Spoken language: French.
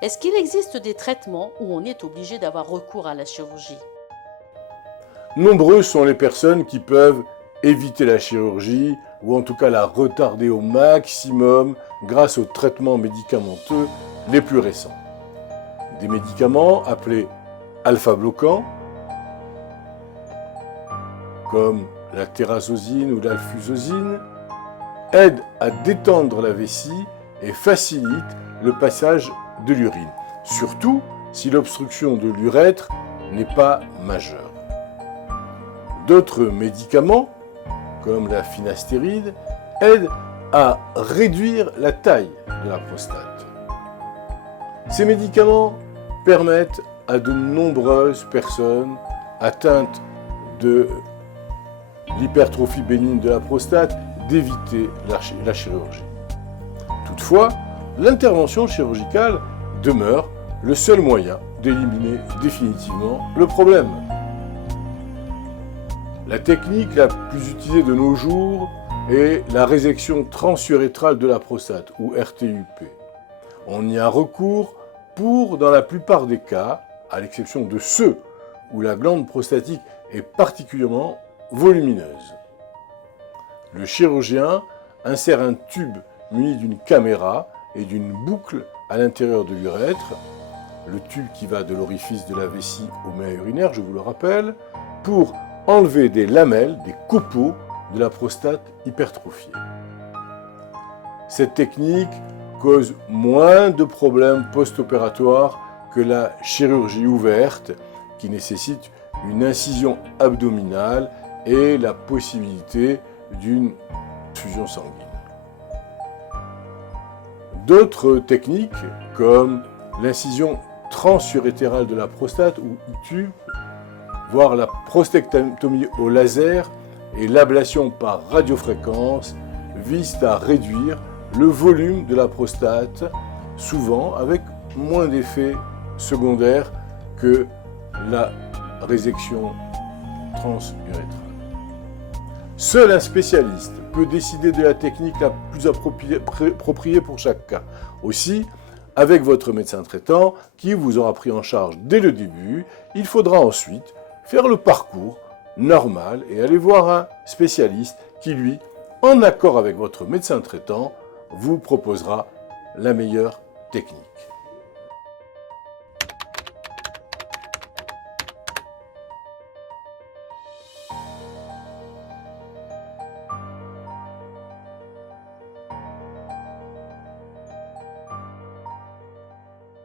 Est-ce qu'il existe des traitements où on est obligé d'avoir recours à la chirurgie? Nombreuses sont les personnes qui peuvent éviter la chirurgie ou en tout cas la retarder au maximum grâce aux traitements médicamenteux les plus récents. Des médicaments appelés alpha-bloquants, comme la térazosine ou l'alfusosine, aident à détendre la vessie et facilitent le passage de l'urine, surtout si l'obstruction de l'urètre n'est pas majeure. D'autres médicaments, comme la finastéride, aident à réduire la taille de la prostate. Ces médicaments permettent à de nombreuses personnes atteintes de l'hypertrophie bénigne de la prostate d'éviter la chirurgie. Toutefois, l'intervention chirurgicale demeure le seul moyen d'éliminer définitivement le problème. La technique la plus utilisée de nos jours est la résection transurétrale de la prostate, ou RTUP. On y a recours pour, dans la plupart des cas, à l'exception de ceux où la glande prostatique est particulièrement volumineuse. Le chirurgien insère un tube muni d'une caméra et d'une boucle à l'intérieur de l'urètre, le tube qui va de l'orifice de la vessie au méa urinaire, je vous le rappelle, pour enlever des lamelles, des copeaux de la prostate hypertrophiée. Cette technique cause moins de problèmes post-opératoires que la chirurgie ouverte qui nécessite une incision abdominale et la possibilité d'une fusion sanguine. D'autres techniques, comme l'incision transurétérale de la prostate ou ITUP, voire la prostectomie au laser et l'ablation par radiofréquence, visent à réduire le volume de la prostate, souvent avec moins d'effets secondaires que la résection transurétrale. Seul un spécialiste peut décider de la technique la plus appropriée pour chaque cas. Aussi, avec votre médecin traitant, qui vous aura pris en charge dès le début, il faudra ensuite faire le parcours normal et aller voir un spécialiste qui, lui, en accord avec votre médecin traitant, vous proposera la meilleure technique.